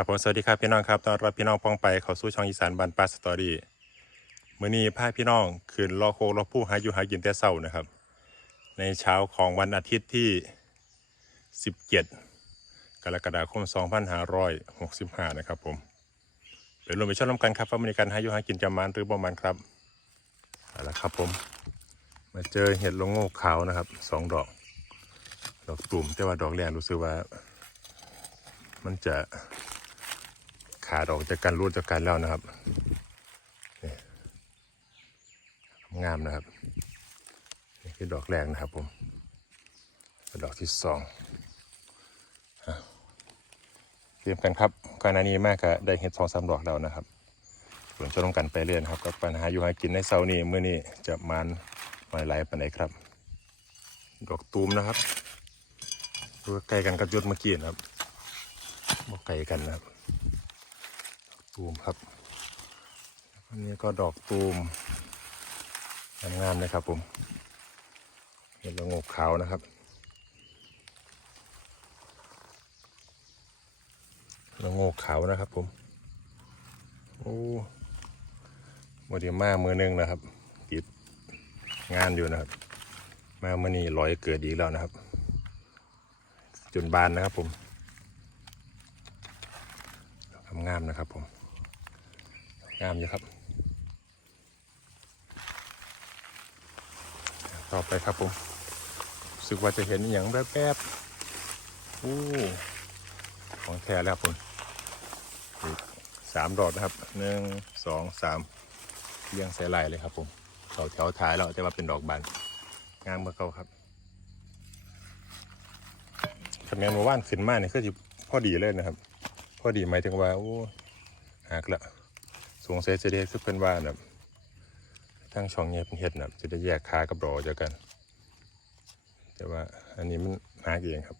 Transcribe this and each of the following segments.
ครับผมสวัสดีครับพี่น้องครับตอนรับพี่น้องพ้องไปเข้าสู่ช่องอีสานบันปาสตอรี่มื้อนี้พาพี่น้องขึ้นรอโครอผู้หาอยู่หากินแต่เช้านะครับ ในเช้าของวันอาทิตย์ที่ 17 กรกฎาคม 2565 นะครับผมเดี๋ยวรวมไปชมน้ำกันครับว่ามีการหาอยู่หากินจะมันหรือบ่มันครับเอาละครับผม มาเจอเห็ดลงโงกขาวนะครับสองดอก ดอกตุ่มแต่ว่าดอกแรกรู้สึกว่า มันจะ ขาดออกจากกันรูดจากกันแล้วนะครับงามนะครับนี่คือดอกแรกนะครับผมดอกที่สองเตรียมกันครับก่อนหน้านี้มากก็ได้เห็ดสองสามดอกแล้วนะครับส่วนจะลงกันไปเรื่อยครับกับปัญหาอยู่หากินในเสาร์นี้เมื่อนี้จะมันหลายหลายปันไหนครับ ดอกตูมนะครับดูใกล้กันกับยศเมื่อกี้นะครับบอกไก่กันนะครับ ตูมครับอันนี้ก็ดอกตูมงามๆเลยครับผมเห็ดละงกขาวนะครับละงกขาวนะครับผมโอ้โมเดีมามือนึงนะครับติดงานอยู่นะครับ มาเมื่อนี้ร้อยเกิดอีกแล้วนะครับ จนบานนะครับผมทำงามนะครับผม งามอยู่ครับ ต่อไปครับผมรู้สึกว่าจะเห็นอย่างแป๊บๆอู้ของแท้แล้วครับผมสามดอกนะครับหนึ่งสองสามเรียงใส่ลายเลยครับผมเขาแถวท้ายแล้วจะมาเป็นดอกบานงามเมื่อเก่าครับคะแนนมาว่านขึ้นมาเนี่ยคือจะพอดีเลยนะครับ พอดีหมายถึงว่าโอ้หักละ งสัยจะได้คือเป็นว่านะทั้งช่องเงียบเฮ็ดนะจะได้แยกขากับดอจากกัน แต่ว่าอันนี้มันหักเองครับ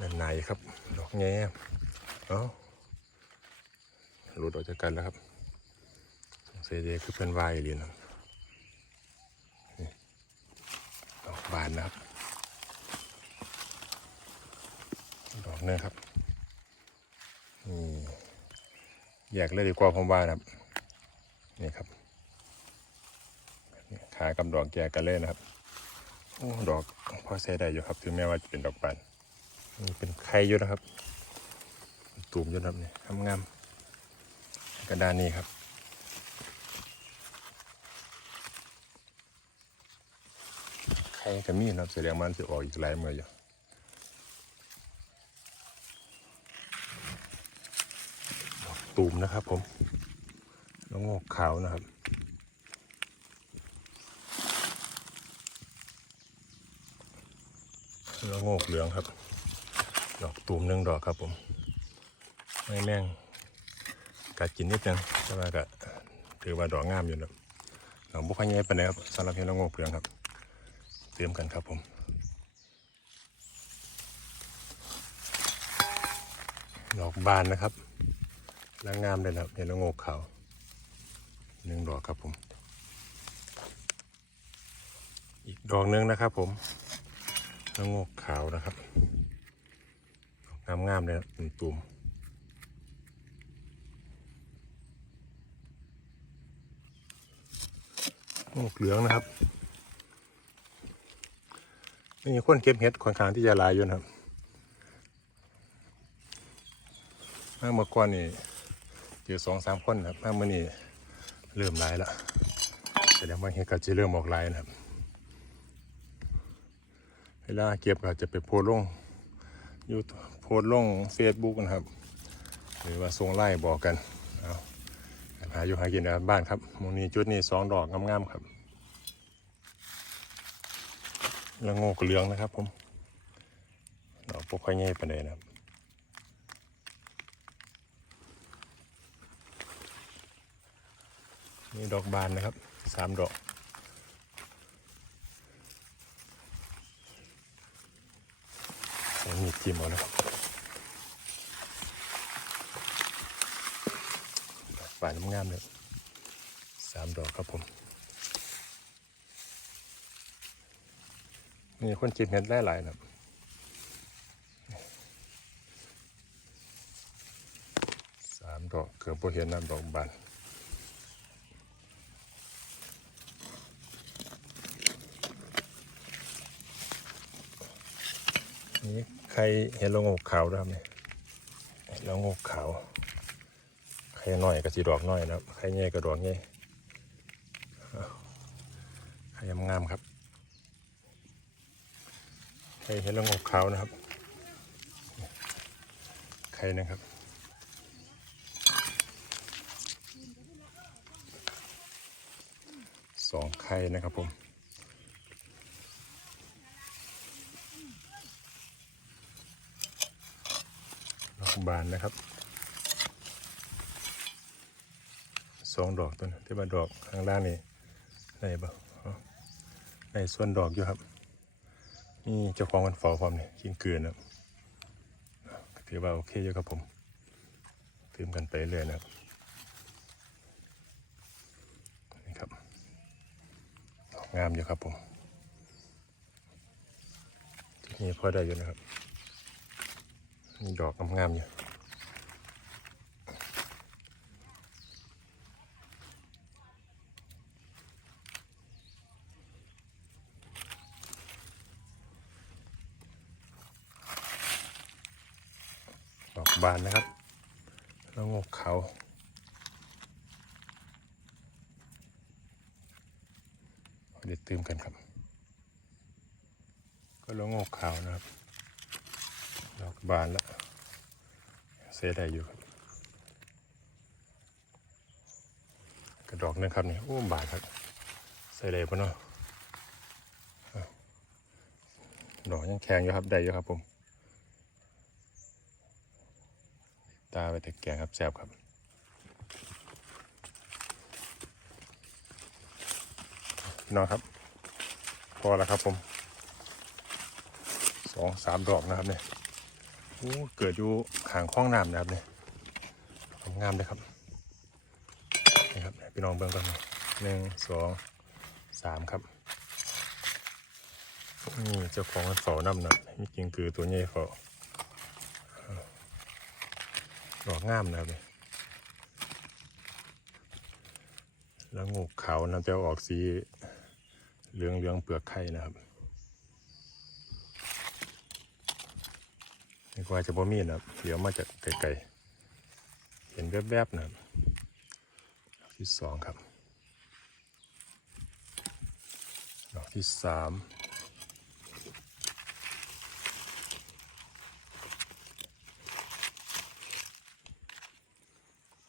ด้านในครับ ดอกแง่เอ้าหลุดออกจากกันแล้วครับสงสัยจะคือเป็นวายเลยนะดอกบานนะครับ ดอกห นึงครับนี่แยกเลยดีกว่าผมว่านะครับ นี่ครับขากับดอกแยกกันเลยนะครับโอ้ดอกพอใช้ได้อยู่ครับถึงแม้ว่าจะเป็นดอกบานนี่เป็นไข่อยู่นะครับตูมอยู่นะครับนี่งามๆกระดานนี้ครับไข่ก็มีนะครับแสดงมันจะออกอีกหลายเมืออยู่ ตูมนะครับผมแล้วงอกขาวนะครับ แล้วงอกเหลืองครับ ดอกตูมหนึ่งดอกครับผมไม่แม่งกัดกินนิดนึงแต่ว่าก็ถือว่าดอกงามอยู่นะดอกบุคคลใหญ่ปนใดครับสำหรับเห็ดละโงกเหลืองครับ เตรียมกันครับผมดอกบานนะครับ แล้วงามเลยนะครับเห็นล้วโงกขาวหนึ่งดอกครับผม อีกดอกหนึงนะครับผมล้วโงกขาวนะครับงามงามเลยนะตุ่มโงกเหลืองนะครับนี่คนเก็บเห็ดค่อนข้างที่จะลายอยู่นะครับมาเมื่อก่อนนี่ จอสองสามคนครับมาเมื่อนี้เริ่มไล่ละแสดงว่าเห็ดก็จะเริ่มออกไล่นะครับ เวลาเก็บก็จะไปโพสลงยูโพสลงเฟซบุ๊กนะครับ หรือว่าส่งไล่บอกกันเอาหาอยู่หากินในบ้านครับมองนี้จุดนี้สองดอกงามๆครับล้วโงกเหลืองนะครับผมดอกพวกค่อยเงี้ยไปเลยนะครับ นี่ดอกบานนะครับสามดอกใช้มีดจิ้มเอานะครับดอกบานงามเลยสามดอกครับผมมีคนกินเห็ดหลายๆนะครับสามดอกเกือบบ่เห็นน้ำดอกบาน นี่ใครเห็นละโงกขาวนะครับเนี่ยเห็นละโงกขาวใครหน้อยก็สีดอกหน้อยนะครับใครใหญ่ก็ดอกใหญ่อ้าใครงามครับใครเห็นละโงกขาวนะครับใครนะครับสองไข่นะครับผม ดอก บานนะครับสองดอกตัวนี้ที่ว่าดอกข้างล่างนี่ไหนบ้างในส่วนดอกอยู่ครับ นี่เจ้าของมันฝอความนี่กินเกลือนะถือว่าโอเคอยู่ครับผมเตืมกันไปเรื่อยนะครับนี่ครับงามอยู่ครับผมนี่พอได้อยู่นะครับ มีดอกงามๆอยู่ดอกบานนะครับ แล้วงกเขาเด็ดตื่มกันครับ ก็แล้วงกขาวนะครับ ดอกบานแล้วเสียได้อยู่ครับกระดอกนึงครับนี่โอ้บาทครับใส่ได้ปะเนาะดอกยังแข็งอยู่ครับได้อยู่ครับผมตาไปแต่แกงครับแซ่บครับนองครับ พอแล้วครับผมสองสามดอกนะครับเนี่ย โอ้เกิดอยู่ขางคล้องน้ำนะครับเนี่ยงามเลยครับนี่ครับพี่น้องเบื้องก่อนหนึ่งสองสามครับนี่เจ้าของเฝ้าน้ำนะมีกิงคือตัวใหญ่เฝ้าดอกงามนะครับเนี่ยแล้วงูขาวน้ำจะออกสีเหลืองเหลืองเปลือกไข่นะครับ นี่ก ว่าจะบ่มีนะครับเดี๋ยวมาจากไกลๆเห็นแวบๆนะครับดอกที่สองครับดอกที่สาม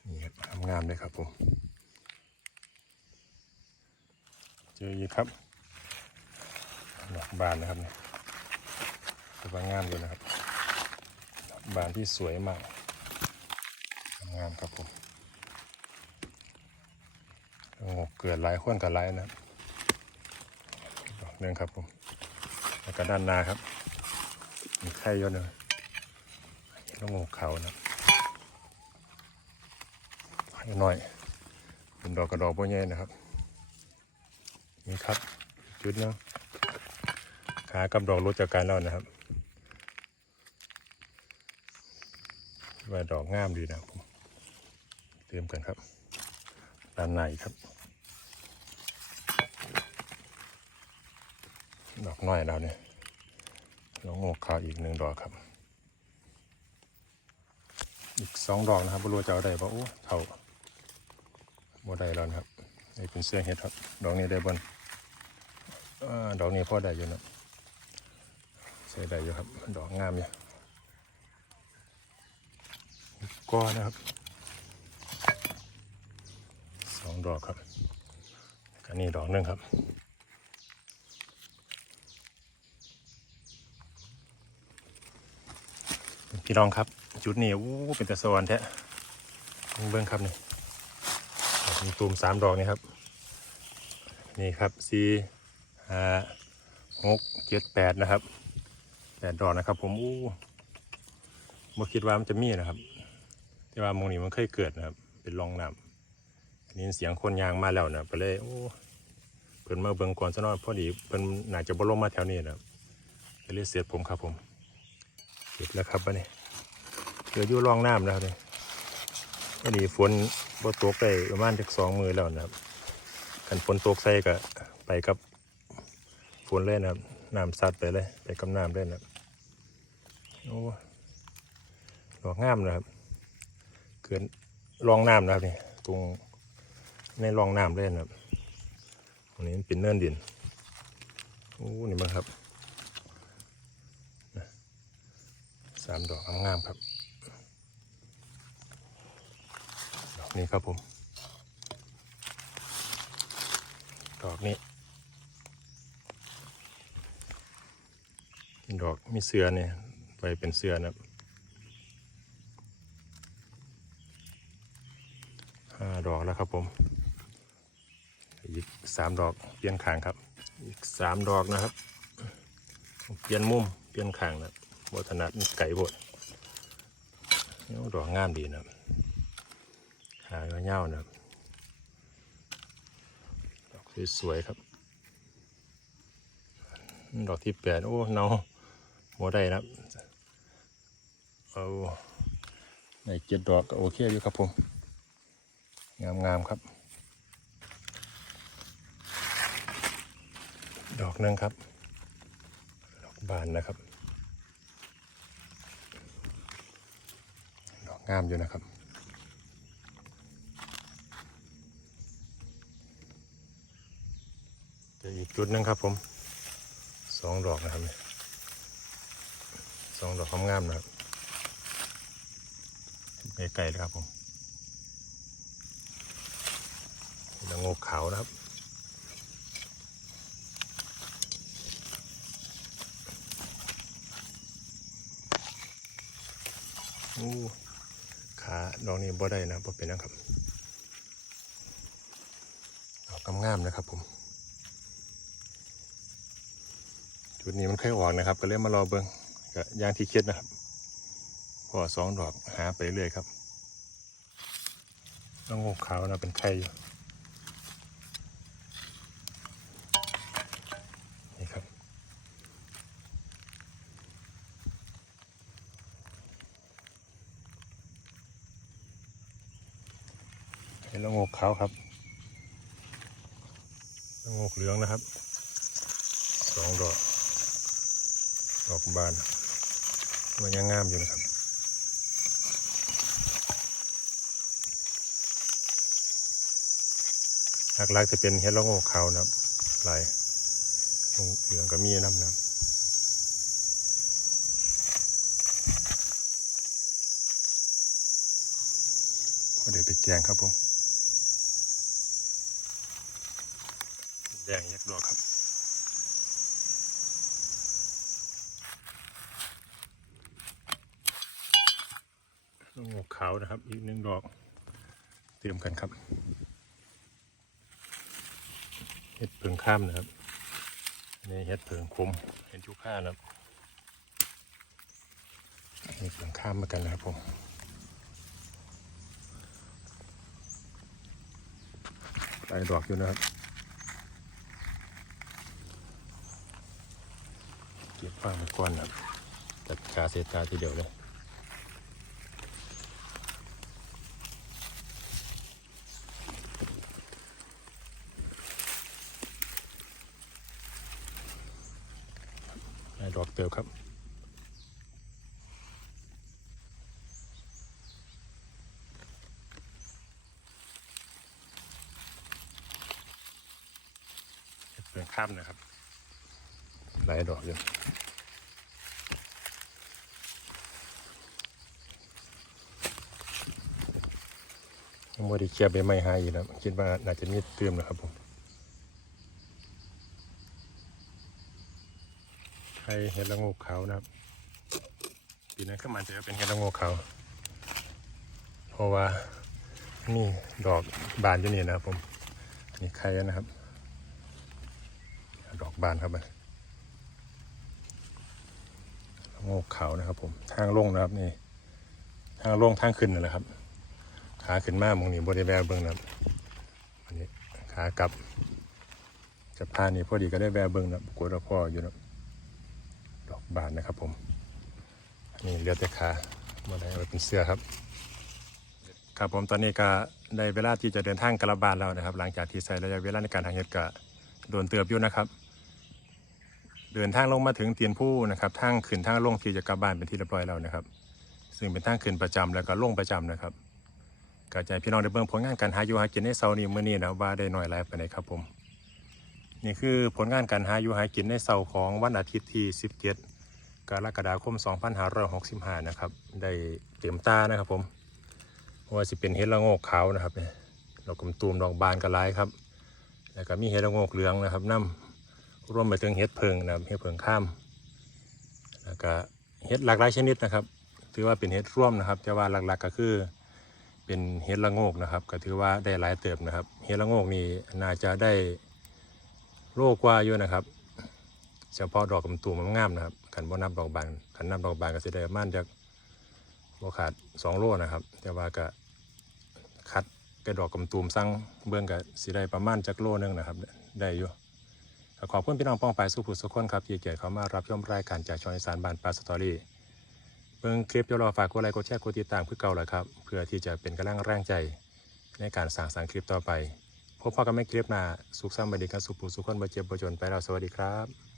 นี่ครับงามเลยครับผมเจออีกครับดอกบานนะครับเนี่ยถือว่างามเลยนะครับ บานที่สวยมากงามครับผมงกเกิดหลายคนกับหลายนะดอกหนึ่งครับผมแล้วก็ด้านหน้าครับ มีไข่เยอะเลยแล้วงกเขานะครับไข่น้อยเป็นดอกกระดอกโบใหญ่นะครับนี่ครับจุดเนาะขากับดอกรู้จักกันแล้วนะครับ ว่าดอกงามดีนะผมเตรียมกันครับด้านในครับ ดอกน้อยเราเนี่ยล้วงอกขาวอีกหนึ่งดอกครับ อีกสองดอกนะครับบรู้จะเอาได้ปะโอ้เท่าบ่ได้แล้วนะครับนี่เป็นเสื้อเห็ดครับ ดอกนี้ได้บนอดอกนี้พ่อได้อยู่นะใส่ได้อยู่ครับ ดอกงามอยู่ ก้อนนะครับสองดอกครับกันนี่ดอกหนึ่งครับพี่น้องครับ จุดนี้อู้เป็นตะสวรรค์แท้เบิ้งครับนี่มีตูมสามดอกนี่ครับนี่ครับสี่ห้าหกเจ็ดแปดนะครับแปดดอกนะครับ ผมอู้บ่คิดว่ามันจะมีนะครับ่ว่าหมองนี้มันเคยเกิดนะครับ เป็นร่องน้ำได้ยินเสียงคนยางมาแล้วนะก็เลยโอ้เพิ่นมาเบิ่งก่อนซะหน่อยพอดีเพิ่นน่าจะบ่ลงมาแถวนี้นะครับก็เลยเสียดผมครับผมเก็บแล้วครับวันนี้เหลืออยู่ร่องน้ำนะครับนี่วันนี้ฝนบ่ตกได้ประมาณจักสองมือแล้วนะครับกันฝนตกใส่ก็ไปกับฝนเลยนะครับน้ำซัดไปเลย ไปกับน้ำเลยนะครับโอ้ดอกงามนะครับ เกินร่องน้ำนะครับนี่ตรงในร่องน้ำเลยนะครับตรงนี้เป็นเนินดินโอ้นี่มั้งครับสามดอกงามๆครับดอกนี้ครับผมดอกนี้ดอกมีเสือเนี่ยไปเป็นเสือนะครับห้า ดอกแล้วครับผมอีกสามดอกเปลี่ยนขางครับ อีกสามดอกนะครับ เปลี่ยนมุมเปลี่ยนขางนะบบถนัดไก่บดนี่ดอกงามดีนะหางเงานะดอกสวยๆครับ ดอกที่แปดโอ้เนาโมได้นะเอาในเจ็ดดอกก็โอเคอยู่ครับผม งามๆครับ ดอกหนึงครับ ดอกบานนะครับ ดอกงามอยู่นะครับจะอีกจุดหนึงครับผมสองดอกนะครับเนี่ยสองดอกงามๆนะครับไปไกลเลยครับผมละโงกขานะครับอู้ขาดอกนี้บ่ได้นะบ่เป็นนะครับดอกงามๆนะครับผม จุดนี้มันเคยออกนะครับ ก็เลยมารอเบิ้งก็ย่างที่คิดนะครับพอสองดอกหาไปเรื่อยครับต้องงกขาวนะเป็นไข่อยู่นี่ครับ เขาครับละโงกเหลืองนะครับสองดอก ดอกบาน มันยังงามอยู่นะครับหลักๆจะเป็นเห็ดละโงกขาวนะครับหลายเหลืองก็มีน้ำนะเดี๋ยวไปแจงครับผม แดงยั กดอกครับ ลูกขาวนะครับ อีกหนึ่งดอก เตรียมกันครับเห็ดเพิงข้ามนะครับนี่เห็ดเพิงคมเห็ดชูค่านะครับนี่เพิงข้ามมากันนะครับผมหลายดอกอยู่นะครับ ก็บฟางไปก่อนนะครับจัดกาเศษกาทีเดียวเลยดอกเติบครับเปลือกข้ามนะครับายดอกอยู่ยังไม่ได้เคลียร์ใบไม้หายอยู่นะคิดว่าน่าจะมีเติมนะครับผมไข่เห็ดละโงกขาวนะครับปีนั้นก็มันจะเป็นเห็ดละโงกขาวเพราะว่านี่ดอกบานอยู่นี่นะครับผมนี่ไข่นะครับ ดอกบานครับมัน ละโงกขานะครับ ผมทางลงนะครับนี่ ทางลงทางขึ้นนั่นแหละครับ ขาขึ้นมาหมองนี่บริแววเบิ้งนะครับอันนี้ขากลับ จะพานี่พอดีก็ได้แววเบิ้งนะกลัวเราพ่ออยู่นะดอกบาทนะครับ ผมอันนี่เหลือแต่ขาเมื่อไรเอาเป็นเสื้อครับครับผมตอนนี้ก็ได้เวลาที่จะเดินทางกลับบ้านแล้วนะครับ หลังจากที่ใช้ระยะเวลาในการทางเฮ็ดก็โดนเตือบอยู่นะครับ เดินทางลงมาถึงเตียนผู้นะครับทางขึ้นทางลงที่จะกลับบ้านเป็นที่เรียบร้อยแล้วนะครับ ซึ่งเป็นทางขึ้นประจำแล้วก็ลงประจำนะครับก็จะให้พี่น้องได้เบิ่งผลงานการหาอยู่หากินในเซานี้มื้อนี้นะว่าได้หน้อยหลายปานครับผม นี่คือผลงานการหาอยู่หากินในเสาของวันอาทิตย์ที่ 17 กรกฎาคม 2565 นะครับได้เต็มตานะครับผมว่าสิเป็นเห็ดละโงกขาวนะครับเนี่ยดอกกำตูมดอกบานกระไลายครับแล้วก็มีเห็ดละโงกเหลืองนะครับน้ำ รวมไปถึงเห็ดเพิงนะครับเห็ดเพิงข้ามแล้วก็เห็ดหลากหลายชนิดนะครับ ถือว่าเป็นเห็ดร่วมนะครับ แต่ว่าหลักๆก็คือเป็นเห็ดละโงกนะครับ ก็ถือว่าได้หลายเติบนะครับ เห็ดละโงกนี่น่าจะได้โลกว่าอยู่นะครับ เฉพาะดอกกำตูมมันงามนะครับขันบ่นับดอกบานขันนับดอกบานก็สิได้ประมาณจากบ่ขาดสองโลนะครับ แต่ว่าก็คัดกระดอกกำตูมสั่งเบื้องก็สิได้ประมาณจากโลนึงนะครับ ได้อยู่ ขอบคุณพี่น้องป้องปายสุขุสุขคนครับที่เกียรติเขามารับชมรายการจากช่องอีสานบานปลาสตอรี่เบิ่งคลิปจะรอฝากกดไลค์กดแชร์กดติดตามคือเก่าเลยครับ เพื่อที่จะเป็นกำลังแรงใจ ในการสร้างสรรค์คลิปต่อไป พบพอกันไม่คลิปหน้าสุขสันต์บันดีกันสุขผู้สุขคนบ่เจ็บบ่จนไปแล้วสวัสดีครับ